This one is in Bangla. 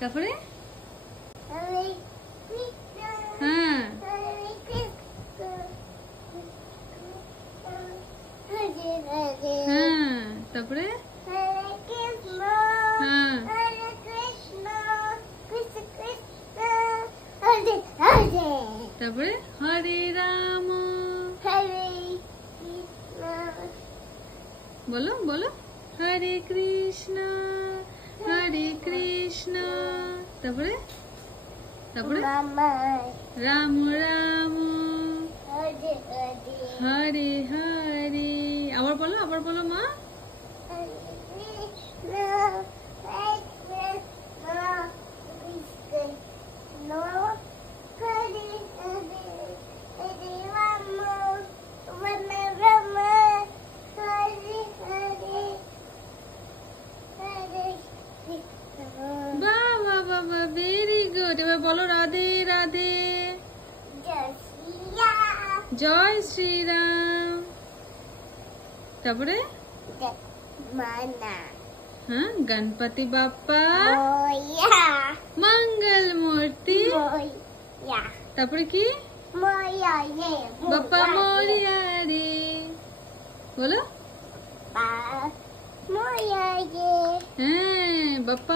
তারপরে হরে কৃষ্ণ হ্যাঁ হরে কৃষ্ণ হরে হরে হ্যাঁ তারপরে হরে কৃষ্ণ হ্যাঁ হরে কৃষ্ণ কৃষ্ণ কৃষ্ণ হরে হরে তারপরে হরে রাম হরে কৃষ্ণ বলো বলো হরে কৃষ্ণ তারপরে তারপরে মামা রাম রাম হরে হরে হরে হরে আবার বলো মা হরে কৃষ্ণ হরে কৃষ্ণ কৃষ্ণ হরে হরে হরে রাম রাম হরে হরে হরে কৃষ্ণ বাবা বাবা ভেরি গুড এবার বলো রাধে রাধে জয় শ্রীরাম জয় শ্রীরাম তারপরে জয় মানা হ্যাঁ গণপতি বাপ্পা মোয়া মঙ্গল মূর্তি মোয়া তারপরে কি মোয়া রে বাপ্পা মোরিয়া রে বলো মোয়া রে হ্যাঁ বাপ্পা